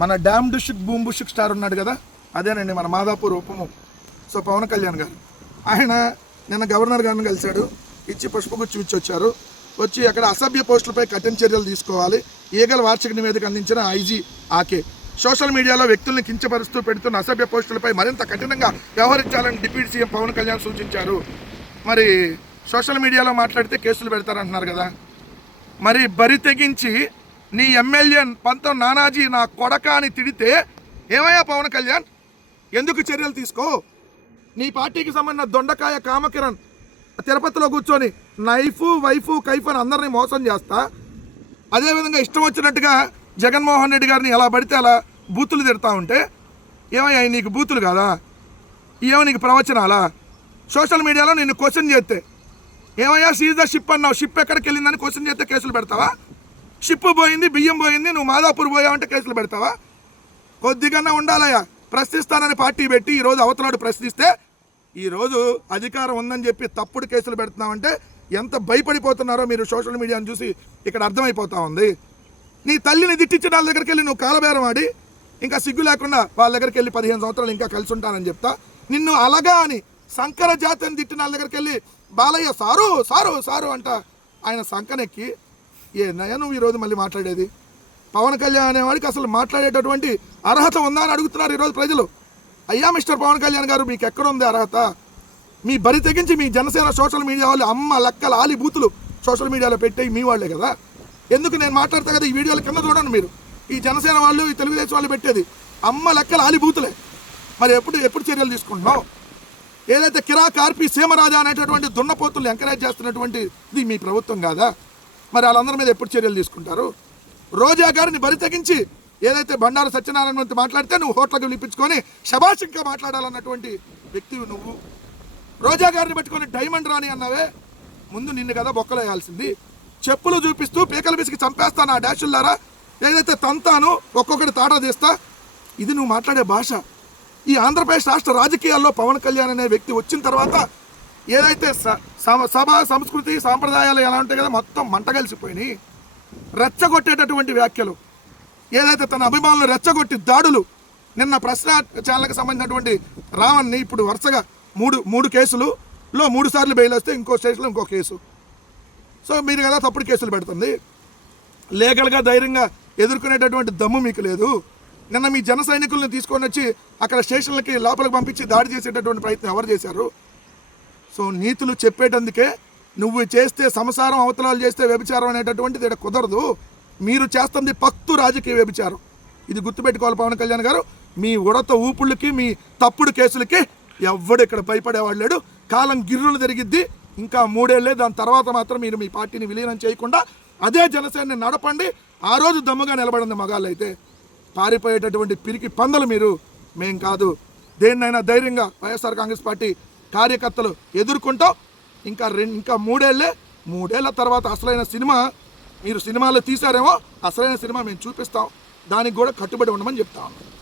మన dam బుషిక్ boom బుషిక్ star ఉన్నాడు కదా, అదేనండి మన మాదాపూర్ ఉపము. సో పవన్ కళ్యాణ్ గారు ఆయన నిన్న గవర్నర్ గారిని కలిశాడు, ఇచ్చి పుష్పగుచ్చి ఇచ్చి వచ్చారు. వచ్చి అక్కడ అసభ్య పోస్టులపై కఠిన చర్యలు తీసుకోవాలి. ఈగల వార్షిక నివేదిక అందించిన ఐజీ ఆకే సోషల్ మీడియాలో వ్యక్తుల్ని కించపరుస్తూ పెడుతున్న అసభ్య పోస్టులపై మరింత కఠినంగా వ్యవహరించాలని డిప్యూటీ సీఎం పవన్ కళ్యాణ్ సూచించారు. మరి సోషల్ మీడియాలో మాట్లాడితే కేసులు పెడతారంటున్నారు కదా, మరి బరి తెగించి నీ ఎమ్మెల్యే పంతం నానాజీ నా కొడక అని తిడితే ఏమయ్యా పవన్ కళ్యాణ్, ఎందుకు చర్యలు తీసుకో? నీ పార్టీకి సంబంధించిన దొండకాయ కామకిరణ్ తిరుపతిలో కూర్చొని నైఫు వైఫు కైఫ్ అని అందరినీ మోసం చేస్తా, అదేవిధంగా ఇష్టం వచ్చినట్టుగా జగన్మోహన్ రెడ్డి గారిని ఎలా పడితే అలా బూతులు తిడతా ఉంటే ఏమయ్యా నీకు బూతులు కాదా? ఏమో నీకు ప్రవచనాలా? సోషల్ మీడియాలో నిన్ను క్వశ్చన్ చేస్తే ఏమయ్యా సీజ్ ద షిప్ అన్నావు, షిప్ ఎక్కడికి వెళ్ళిందని క్వశ్చన్ చేస్తే కేసులు పెడతావా? షిప్ పోయింది, బియ్యం పోయింది, నువ్వు మాదాపూర్ పోయావంటే కేసులు పెడతావా? కొద్దిగా ఉండాలయ్యా. ప్రశ్నిస్తానని పార్టీ పెట్టి ఈరోజు అవతలాడు ప్రశ్నిస్తే ఈరోజు అధికారం ఉందని చెప్పి తప్పుడు కేసులు పెడుతున్నామంటే ఎంత భయపడిపోతున్నారో మీరు సోషల్ మీడియాను చూసి ఇక్కడ అర్థమైపోతా ఉంది. నీ తల్లిని దిట్టించిన వాళ్ళ దగ్గరికి వెళ్ళి నువ్వు కాలబేరం ఆడి ఇంకా సిగ్గు లేకుండా వాళ్ళ దగ్గరికి వెళ్ళి 15 సంవత్సరాలు ఇంకా కలిసి ఉంటానని చెప్తా. నిన్ను అలాగా అని శంకర జాతిని తిట్టిన వాళ్ళ దగ్గరికి వెళ్ళి బాలయ్య సారు సారు సారు అంట ఆయన సంకనెక్కి ఏ నయ నువ్వు ఈరోజు మళ్ళీ మాట్లాడేది? పవన్ కళ్యాణ్ అనేవాడికి అసలు మాట్లాడేటటువంటి అర్హత ఉందా అని అడుగుతున్నారు ఈరోజు ప్రజలు. అయ్యా మిస్టర్ పవన్ కళ్యాణ్ గారు, మీకు ఎక్కడుంది అర్హత? మీ బరి తెగించి మీ జనసేన సోషల్ మీడియా వాళ్ళు అమ్మ లెక్కల ఆలి బూతులు సోషల్ మీడియాలో పెట్టే మీ వాళ్ళే కదా. ఎందుకు నేను మాట్లాడతా కదా, ఈ వీడియోల కింద చూడండి మీరు, ఈ జనసేన వాళ్ళు ఈ తెలుగుదేశం వాళ్ళు పెట్టేది అమ్మ లెక్కల ఆలి బూతులే. మరి ఎప్పుడు చర్యలు తీసుకుంటున్నావు? ఏదైతే కిరాక్ ఆర్పి సీమరాజా అనేటటువంటి దున్నపోతులు ఎంకరేజ్ చేస్తున్నటువంటి ఇది మీ ప్రభుత్వం కాదా? మరి వాళ్ళందరి మీద ఎప్పుడు చర్యలు తీసుకుంటారు? రోజా గారిని బరి తెగించి ఏదైతే బండారు సత్యనారాయణ వంతు మాట్లాడితే నువ్వు హోటల్కి పిలిపించుకొని శభాషంగా మాట్లాడాలన్నటువంటి వ్యక్తివి నువ్వు. రోజా గారిని పట్టుకొని డైమండ్ రాణి అన్నావే, ముందు నిన్ను కదా బొక్కలేయాల్సింది. చెప్పులు చూపిస్తూ పీకలు పిసికి చంపేస్తాను ఆ డాషుల్లారా, ఏదైతే తంతాను ఒక్కొక్కటి తాటా తీస్తా, ఇది నువ్వు మాట్లాడే భాష. ఈ ఆంధ్రప్రదేశ్ రాష్ట్ర రాజకీయాల్లో పవన్ కళ్యాణ్ అనే వ్యక్తి వచ్చిన తర్వాత ఏదైతే సభ సంస్కృతి సాంప్రదాయాలు ఎలా ఉంటాయి కదా మొత్తం మంట కలిసిపోయినాయి. రెచ్చగొట్టేటటువంటి వ్యాఖ్యలు, ఏదైతే తన అభిమానులు రెచ్చగొట్టి దాడులు, నిన్న ప్రశ్న ఛానల్కి సంబంధించినటువంటి రావణ్ని ఇప్పుడు వరుసగా మూడు కేసులలో 3 సార్లు బెయిల్ వస్తే ఇంకో స్టేషన్లో ఇంకో కేసు. సో మీరు కదా తప్పుడు కేసులు పెడుతుంది. లీగల్గా ధైర్యంగా ఎదుర్కొనేటటువంటి దమ్ము మీకు లేదు. నిన్న మీ జన సైనికుల్ని తీసుకొని వచ్చి అక్కడ స్టేషన్లకి లోపలికి పంపించి దాడి చేసేటటువంటి ప్రయత్నం ఎవరు చేశారు? సో నీతులు చెప్పేటందుకే నువ్వు చేస్తే సంసారం, అవతలాలు చేస్తే వ్యభిచారం అనేటటువంటిది ఇక్కడ కుదరదు. మీరు చేస్తుంది పక్తు రాజకీయ వ్యభిచారం. ఇది గుర్తుపెట్టుకోవాలి పవన్ కళ్యాణ్ గారు. మీ ఉడత ఊపుళ్ళకి, మీ తప్పుడు కేసులకి ఎవ్వడు ఇక్కడ భయపడేవాడు లేడు. కాలం గిర్రులు జరిగిద్ది. ఇంకా 3 ఏళ్ళే, దాని తర్వాత మాత్రం మీరు మీ పార్టీని విలీనం చేయకుండా అదే జనసేనని నడపండి. ఆ రోజు దమ్ముగా నిలబడింది మగాళ్ళు అయితే. పారిపోయేటటువంటి పిరికి పందలు మీరు, మేం కాదు. దేన్నైనా ధైర్యంగా వైఎస్ఆర్ కాంగ్రెస్ పార్టీ కార్యకర్తలు ఎదుర్కొంటాం. ఇంకా 3 ఏళ్ళే. 3 ఏళ్ళ తర్వాత అసలైన సినిమా, మీరు సినిమాలో తీశారేమో, అసలైన సినిమా మేము చూపిస్తాం. దానికి కూడా కట్టుబడి ఉండమని చెప్తాం.